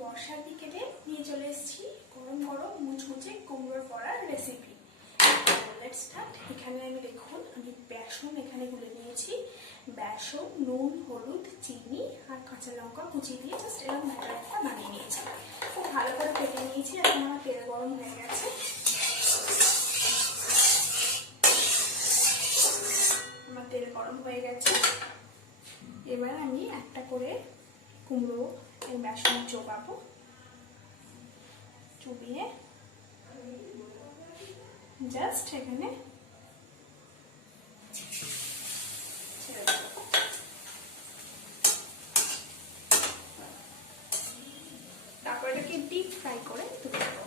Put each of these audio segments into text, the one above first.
বর্ষার বিকেলে নিয়ে চলে এসেছি গরম গরম মুচমুচে কুমড়োর বড়ার রেসিপি স্টার্ট এখানে আমি দেখুন, আমি বেসন এখানে গুলে নিয়েছি। বেসন, নুন, হলুদ, চিনি আর কাঁচা লঙ্কা কুচি দিয়ে জাস্ট এরকম ব্যাটার একটা বানিয়ে নিয়েছি। খুব ভালো করে কেটে নিয়েছি, এখন আমার তেল গরম হয়ে গেছে। আমার তেল গরম হয়ে গেছে। এবার আমি একটা করে কুমড়ো বেসন চোবাবো। চুবিয়ে জাস্ট এখানে তারপর এটাকে ডিপ ফ্রাই করে তুলে দেবো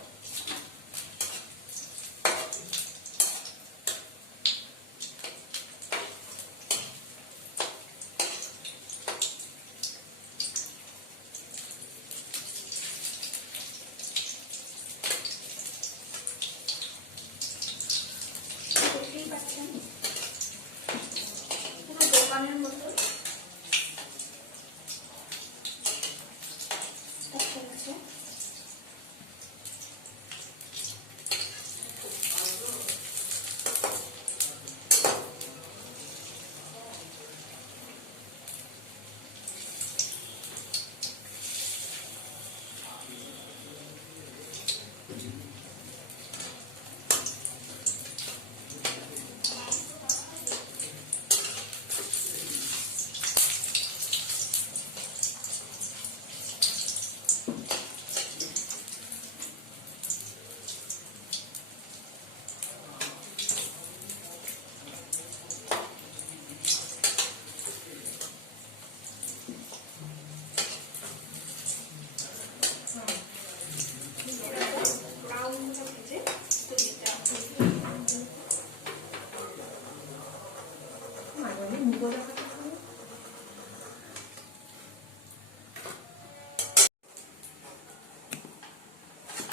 isso?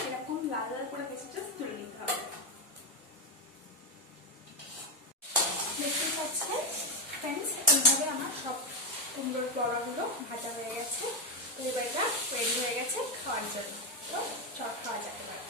এরকম লাল লাল করে ফ্রেন্ডস এইভাবে আমার সব কুমড়োর বড়াগুলো ভাজা হয়ে গেছে। তো এবার এটা হয়ে গেছে খাওয়ার জন্য। তো চট খাওয়া পারে